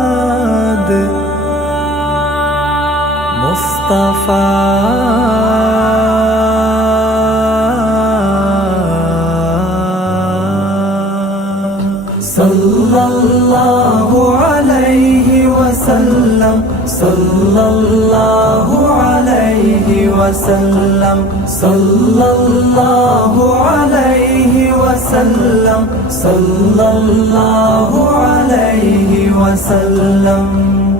محمد مصطفى صلى الله عليه وسلم صلى الله عليه وسلم صلى الله عليه وسلم صلى الله عليه وسلم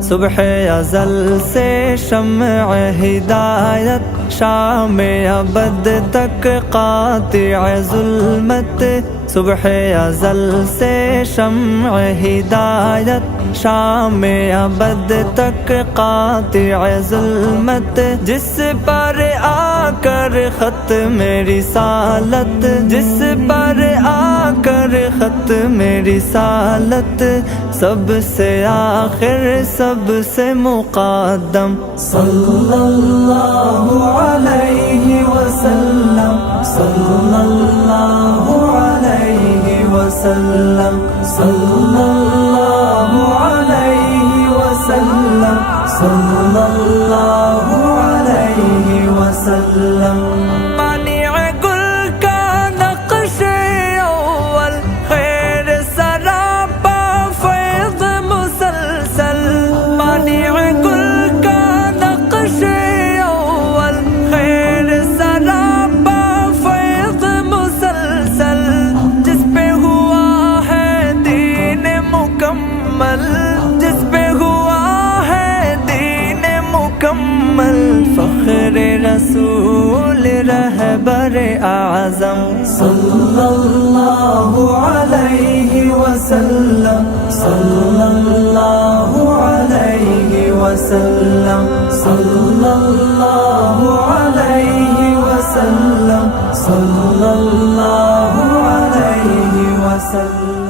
صبح ازل سے شمع ہدایت شام ابد تک قاطع ظلمت صبح ازل سے شمع ہدایت شام ابد تک قاطع ظلمت جس پر آ کر ختم رسالت جس پر آ کر ختم رسالت سب سے آخر سب سے مقدم صلی اللہ علیہ وسلم صلی اللہ علیہ وسلم صلی اللہ علیہ وسلم صلی اللہ علیہ وسلم مانع گل کا نقش اول خیر سراپا فیض مسلسل مانع گل کا نقش اول خیر سراپا فیض مسلسل جس پہ ہوا ہے دین مکمل جس پہ ہوا ہے دین مکمل فخر رسول رہبر اعظم صلی اللہ علیہ وسلم صلی اللہ علیہ وسلم صلی اللہ علیہ وسلم صلی اللہ علیہ وسلم